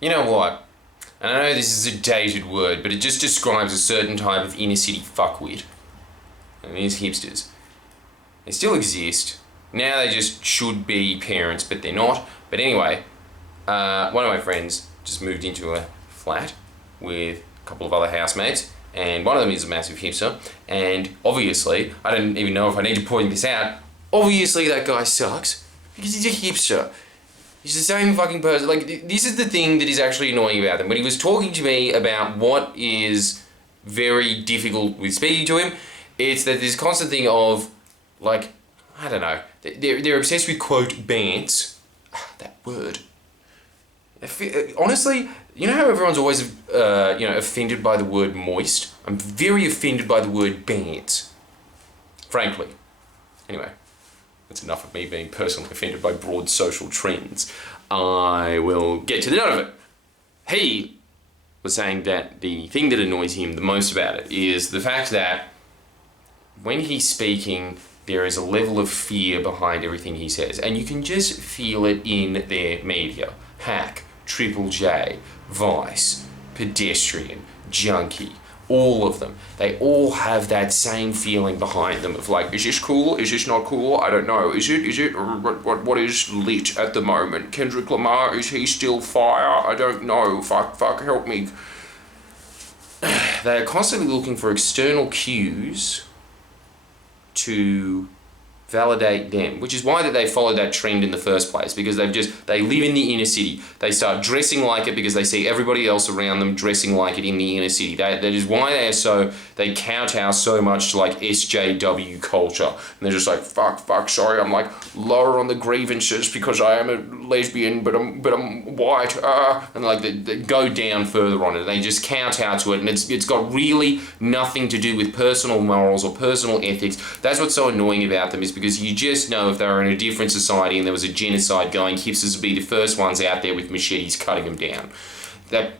You know what? And I know this is a dated word, but it just describes a certain type of inner city fuckwit. And these hipsters. They still exist. Now they just should be parents, but they're not. But anyway, one of my friends just moved into a flat with a couple of other housemates, and one of them is a massive hipster, and obviously, I don't even know if I need to point this out, obviously that guy sucks, because he's a hipster. He's the same fucking person. Like, this is the thing that is actually annoying about them. When he was talking to me about what is very difficult with speaking to him, it's that there's a constant thing of, like, I don't know, they're obsessed with, quote, bants. That word. Honestly, you know how everyone's always, offended by the word moist? I'm very offended by the word bants. Frankly. Anyway, that's enough of me being personally offended by broad social trends. I will get to the nut of it. He was saying that the thing that annoys him the most about it is the fact that when he's speaking, there is a level of fear behind everything he says, and you can just feel it in their media. Hack, Triple J, Vice, Pedestrian, Junkie, all of them. They all have that same feeling behind them of like, is this cool? Is this not cool? I don't know. Is it? What is lit at the moment? Kendrick Lamar, is he still fire? I don't know. Fuck, help me. They are constantly looking for external cues to validate them, which is why that they follow that trend in the first place, because they live in the inner city. They start dressing like it because they see everybody else around them dressing like it in the inner city. That is why they kowtow so much to like SJW culture. And they're just like, fuck, sorry, I'm like lower on the grievances because I am a lesbian, but I'm white, and like they go down further on it. They just kowtow to it, and it's got really nothing to do with personal morals or personal ethics. That's what's so annoying about them, is because you just know if they were in a different society and there was a genocide going, hipsters would be the first ones out there with machetes cutting them down. That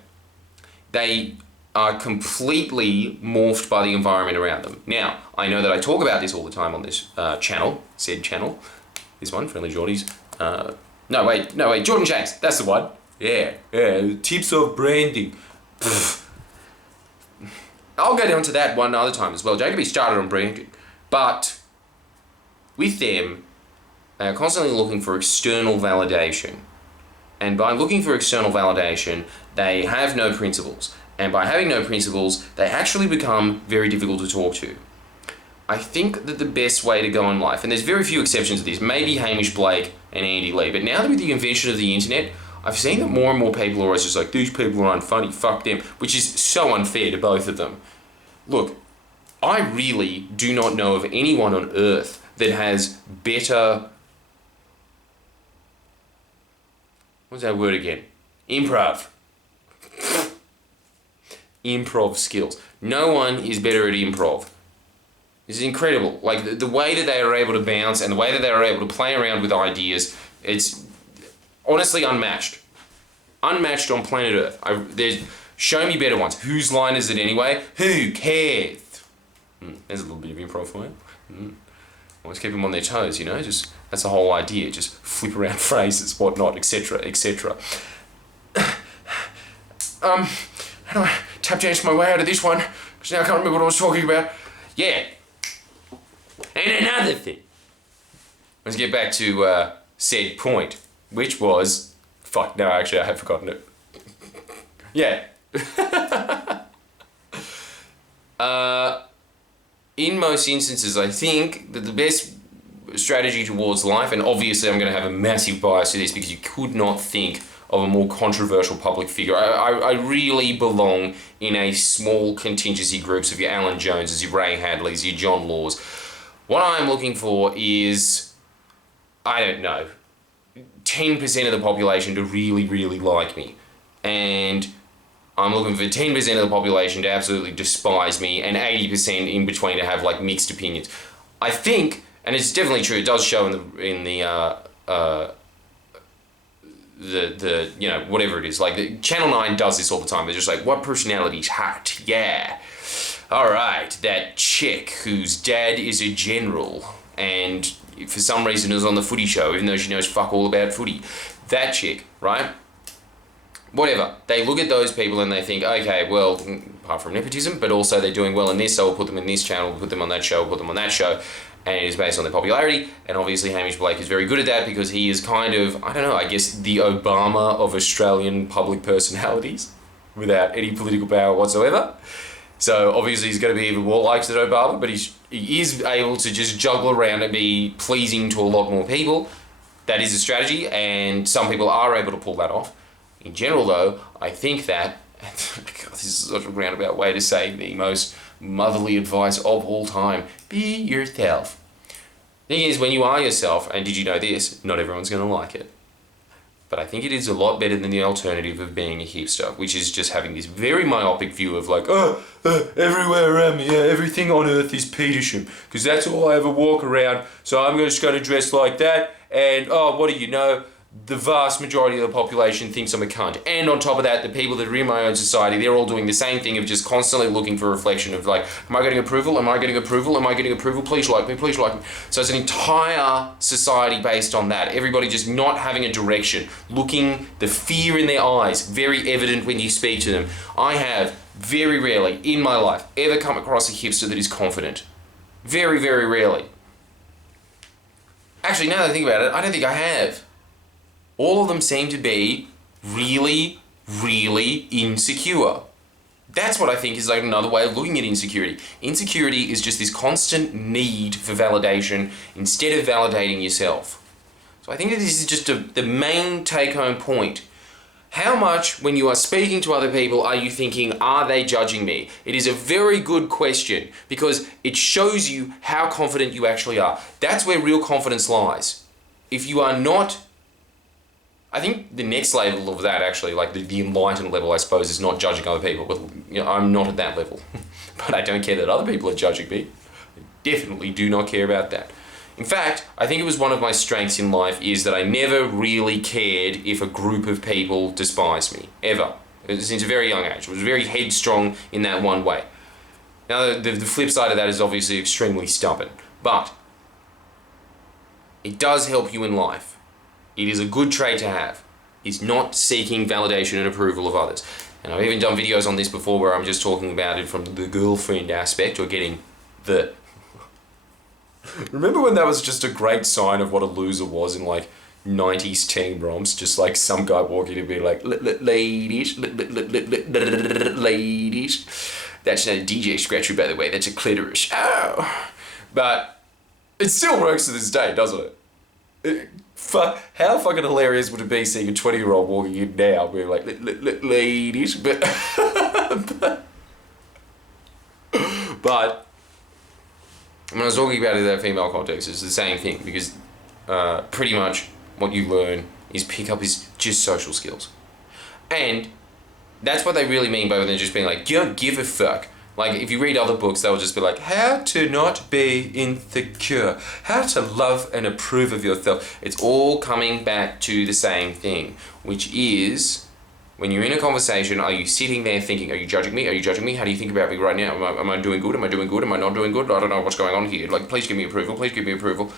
they are completely morphed by the environment around them. Now, I know that I talk about this all the time on this channel, this one, Friendly Geordies. No, wait, Jordan Shanks, that's the one. Yeah, tips of branding. I'll go down to that one other time as well. Jacoby started on branding, but with them, they are constantly looking for external validation. And by looking for external validation, they have no principles. And by having no principles, they actually become very difficult to talk to. I think that the best way to go in life, and there's very few exceptions to this, maybe Hamish Blake and Andy Lee, but now that with the invention of the internet, I've seen that more and more people are always just like, these people are unfunny, fuck them, which is so unfair to both of them. Look, I really do not know of anyone on earth that has better... What's that word again? Improv. Improv skills. No one is better at improv. This is incredible. Like, the way that they are able to bounce and the way that they are able to play around with ideas, it's honestly unmatched. Unmatched on planet Earth. Show me better ones. Whose line is it anyway? Who cares? There's a little bit of improv for you. Always keep them on their toes, you know? Just that's the whole idea. Just flip around phrases, whatnot, etc., etc. How do I tap dance my way out of this one? Because now I can't remember what I was talking about. Yeah. And another thing. Let's get back to said point, which was... Fuck, no, actually, I have forgotten it. Yeah. In most instances, I think that the best strategy towards life, and obviously I'm going to have a massive bias to this because you could not think of a more controversial public figure. I really belong in a small contingency groups of your Alan Joneses, your Ray Hadleys, your John Laws. What I'm looking for is, I don't know, 10% of the population to really, really like me. And I'm looking for 10% of the population to absolutely despise me and 80% in between to have like mixed opinions. I think, and it's definitely true, it does show in the you know, whatever it is, like Channel 9 does this all the time. They're just like, what personality's hot? Yeah. Alright, that chick whose dad is a general and for some reason is on the footy show even though she knows fuck all about footy. That chick, right? whatever. They look at those people and they think, okay, well, apart from nepotism, but also they're doing well in this, so we'll put them in this channel, we'll put them on that show, we'll put them on that show, and it is based on their popularity. And obviously Hamish Blake is very good at that because he is kind of, I don't know, I guess the Obama of Australian public personalities without any political power whatsoever. So obviously he's going to be even more liked than Obama, but he is able to just juggle around and be pleasing to a lot more people. That is a strategy, and some people are able to pull that off. In general, though, I think that, God, this is such a roundabout way to say the most motherly advice of all time, be yourself. Thing is, when you are yourself, and did you know this, not everyone's going to like it. But I think it is a lot better than the alternative of being a hipster, which is just having this very myopic view of like, everywhere around me, everything on earth is Petersham, because that's all I ever walk around, so I'm just going to dress like that, and what do you know? The vast majority of the population thinks I'm a cunt. And on top of that, the people that are in my own society, they're all doing the same thing of just constantly looking for a reflection of like, am I getting approval? Am I getting approval? Am I getting approval? Please like me, please like me. So it's an entire society based on that. Everybody just not having a direction, looking, the fear in their eyes, very evident when you speak to them. I have very rarely in my life ever come across a hipster that is confident. Very, very rarely. Actually, now that I think about it, I don't think I have. All of them seem to be really, really insecure. That's what I think is like another way of looking at insecurity. Insecurity is just this constant need for validation instead of validating yourself. So I think that this is just the main take-home point. How much, when you are speaking to other people, are you thinking, are they judging me? It is a very good question because it shows you how confident you actually are. That's where real confidence lies. If you are not... I think the next level of that actually, like the enlightened level, I suppose, is not judging other people. But I'm not at that level. But I don't care that other people are judging me. I definitely do not care about that. In fact, I think it was one of my strengths in life is that I never really cared if a group of people despised me, ever. Since a very young age. I was very headstrong in that one way. Now, the flip side of that is obviously extremely stubborn. But it does help you in life. It is a good trait to have, is not seeking validation and approval of others. And I've even done videos on this before where I'm just talking about it from the girlfriend aspect or getting the... Remember when that was just a great sign of what a loser was in like 90s teen roms? Just like some guy walking and be like, ladies, ladies. That's not a DJ scratcher, by the way, that's a clitoris. Oh. But it still works to this day, doesn't it? How fucking hilarious would it be seeing a 20-year-old walking in now being like, ladies, but when I was talking about it in that female context, it's the same thing because pretty much what you learn is pick up is just social skills. And that's what they really mean by when they're just being like, you don't give a fuck. Like, if you read other books, they'll just be like, how to not be insecure, how to love and approve of yourself. It's all coming back to the same thing, which is, when you're in a conversation, are you sitting there thinking, are you judging me? Are you judging me? How do you think about me right now? Am I doing good? Am I doing good? Am I not doing good? I don't know what's going on here. Like, please give me approval. Please give me approval.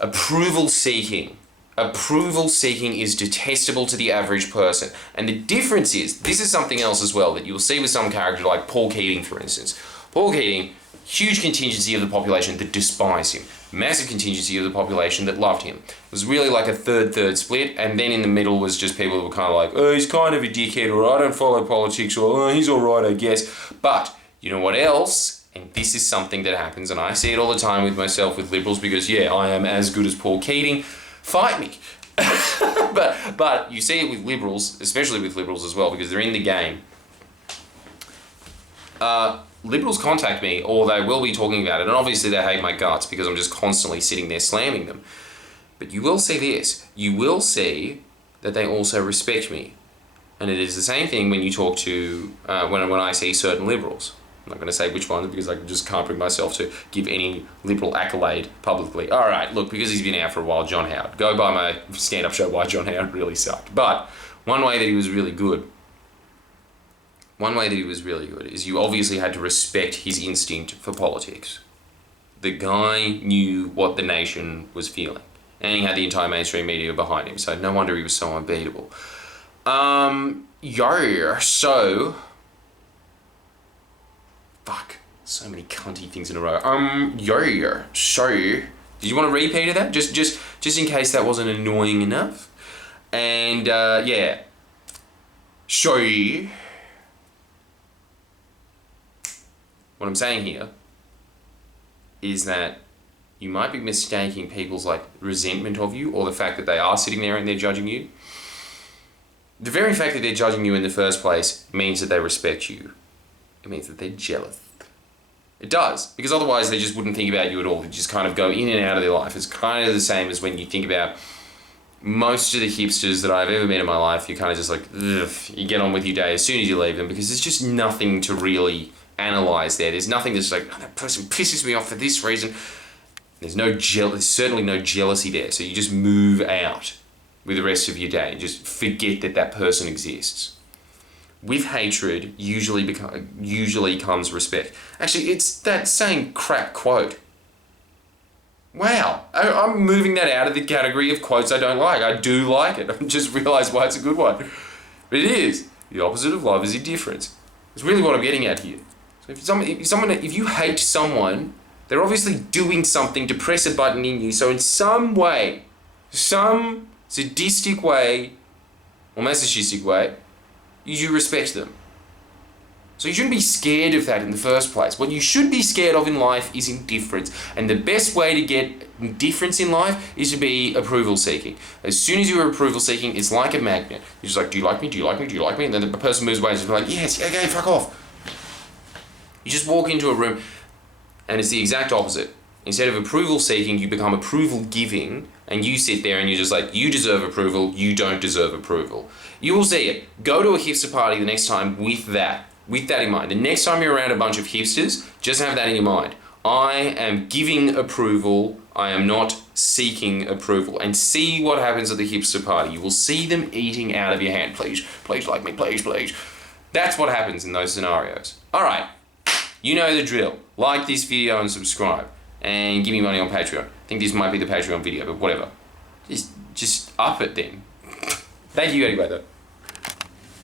Approval seeking. Approval seeking is detestable to the average person. And the difference is, this is something else as well that you'll see with some characters like Paul Keating, for instance. Paul Keating, huge contingency of the population that despised him. Massive contingency of the population that loved him. It was really like a third split, and then in the middle was just people that were kind of like, oh, he's kind of a dickhead, or I don't follow politics, or oh, he's alright, I guess. But, you know what else? And this is something that happens, and I see it all the time with myself with liberals, because yeah, I am as good as Paul Keating. Fight me. but you see it with liberals, especially with liberals as well, because they're in the game. Liberals contact me, or they will be talking about it, and obviously they hate my guts because I'm just constantly sitting there slamming them. But you will see this. You will see that they also respect me. And it is the same thing when you talk to, when I see certain liberals. I'm not going to say which ones because I just can't bring myself to give any liberal accolade publicly. All right, look, because he's been out for a while, John Howard. Go buy my stand-up show, Why John Howard Really Sucked. But one way that he was really good is you obviously had to respect his instinct for politics. The guy knew what the nation was feeling. And he had the entire mainstream media behind him, so no wonder he was so unbeatable. so... Fuck. So many cunty things in a row. So... Did you want to repeat that? Just in case that wasn't annoying enough. And, yeah. So... What I'm saying here is that you might be mistaking people's like resentment of you or the fact that they are sitting there and they're judging you. The very fact that they're judging you in the first place means that they respect you. It means that they're jealous. It does, because otherwise they just wouldn't think about you at all. They just kind of go in and out of their life. It's kind of the same as when you think about most of the hipsters that I've ever met in my life. You're kind of just like, ugh, you get on with your day as soon as you leave them because there's just nothing to really analyze there. There's nothing that's like, oh, that person pisses me off for this reason. There's certainly no jealousy there. So you just move out with the rest of your day and just forget that that person exists. With hatred usually comes respect. Actually, it's that same crap quote. Wow, I'm moving that out of the category of quotes I don't like. I do like it. I just realised why it's a good one. But it is. The opposite of love is indifference. It's really what I'm getting at here. So if you hate someone, they're obviously doing something to press a button in you. So in some way, some sadistic way, or masochistic way, you respect them. So you shouldn't be scared of that in the first place. What you should be scared of in life is indifference. And the best way to get indifference in life is to be approval seeking. As soon as you're approval seeking, it's like a magnet. You're just like, do you like me? Do you like me? Do you like me? And then the person moves away and is like, yes, okay, fuck off. You just walk into a room and it's the exact opposite. Instead of approval seeking, you become approval giving, and you sit there and you're just like, you deserve approval, you don't deserve approval. You will see it. Go to a hipster party the next time with that in mind. The next time you're around a bunch of hipsters, just have that in your mind. I am giving approval, I am not seeking approval. And see what happens at the hipster party. You will see them eating out of your hand. Please, please like me, please, please. That's what happens in those scenarios. All right, you know the drill. Like this video and subscribe. And give me money on Patreon. I think this might be the Patreon video, but whatever. Just up it then. Thank you anyway though.